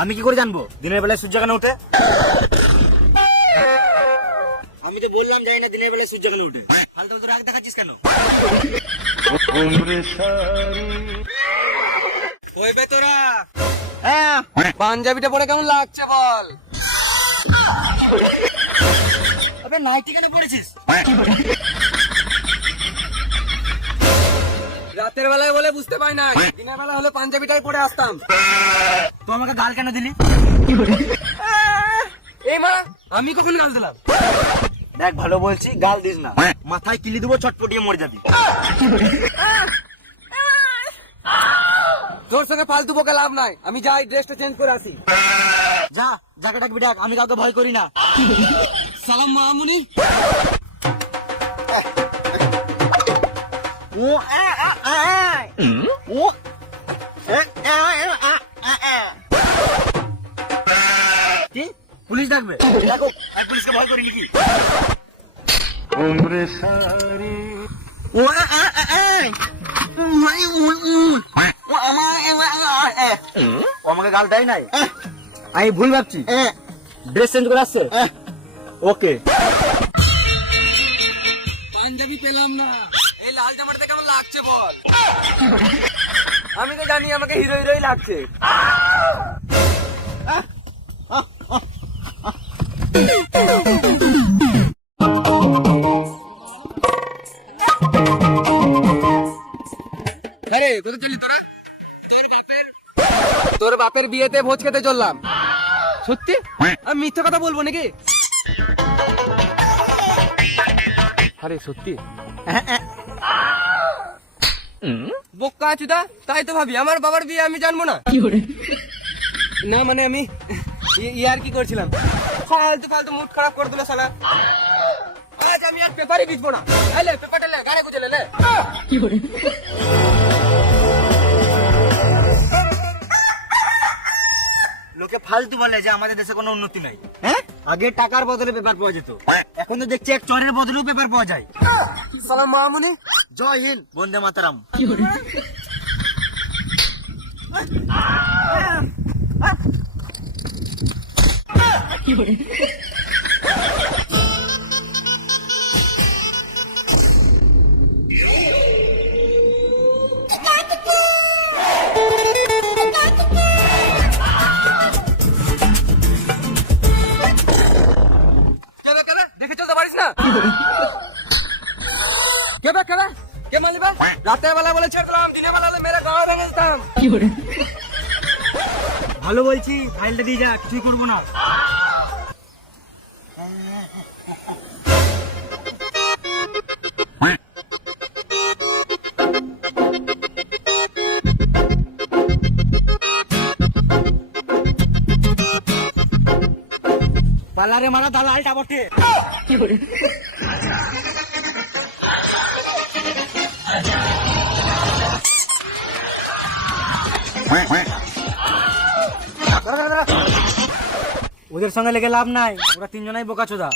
আমি কি করে জানবো দিনের বেলায় সূর্য কেন উঠে? আমি তো বললাম যাই না দিনের বেলায় সূর্য কেন উঠে। ফালতু ফালতু রাগ দেখাচ্ছিস কেন? ওই বে তোরা, পাঞ্জাবিটা পরে কেমন লাগছে বল? আবে নাইটি কেন পড়েছিস? রাতের বেলায় বলে বুঝতে পাই না, দিনের বেলা হলে পাঞ্জাবিটাই পরে আসতাম। তো আমাকে গাল কেন দিলি? এই মা, আমি কখন গাল দিলাম? দেখ ভালো বলছি, গাল দিস না, মাথায় কিলি দেবো, চটপটিয়ে মরে যাবি। তোর সঙ্গে ফালতু বকে লাভ নাই, আমি যাই ড্রেসটা চেঞ্জ করে আসি। যা, যাকে ডাকবি ডাক, আমি কাউকে ভয় করি না। সালাম মামুনি। কি পুলিশ ডাকবে? দেখো আমি পুলিশকে ভয় করি নাকি? ও আমাকে গাল দেয় নাই, আমি ভুল ভাবছি। ড্রেস চেঞ্জ করে আসছে। ওকে, পাঞ্জাবি পেলাম না, এই লাল জামাটা কেমন লাগছে বল? আমি তো জানি আমাকে হিরো হিরোই লাগছে। আরে কোথায় চললি তোরা? তোর বাপের বিয়েতে ভোজ খেতে চললাম। সত্যি? আমি মিথ্যা কথা বলবো নাকি? আরে সত্যি? বোকা চুদা, তাই তো ভাবি আমার বাবার বিয়ে আমি জানবো না। না মানে আমি ইয়ার কি করছিলাম, ফালতু ফালতু মুড খারাপ করে দিল শালা। আজ আমি আর পেপারই লিখবো না। আইলে পেপারটা লে, গাড়ি গুজে লে। লোকে ফালতু বলে যে আমাদের দেশে কোনো উন্নতি নাই। হ্যাঁ, আগে টাকার বদলে পেপার পাওয়া যেত, এখন তো দেখছি এক চরের বদলেও পেপার পাওয়া যায়। সালাম মামুনি। জয় হিন্দ, বন্দে মাতরম। দেখে চলতে পারিস না? কে মালিবা? রাতের বেলা বলে ছেড়লাম, দিনের বেলা মেরে গাওয়া ভেঙে দিতাম। ভালো বলছি, ফাইলটা দিয়ে যা, কিছুই করবো না। পালারে মারা দালালটা বটে। ওদের সঙ্গে লেগে লাভ নাই, ওরা তিনজনাই বোকাচোদা।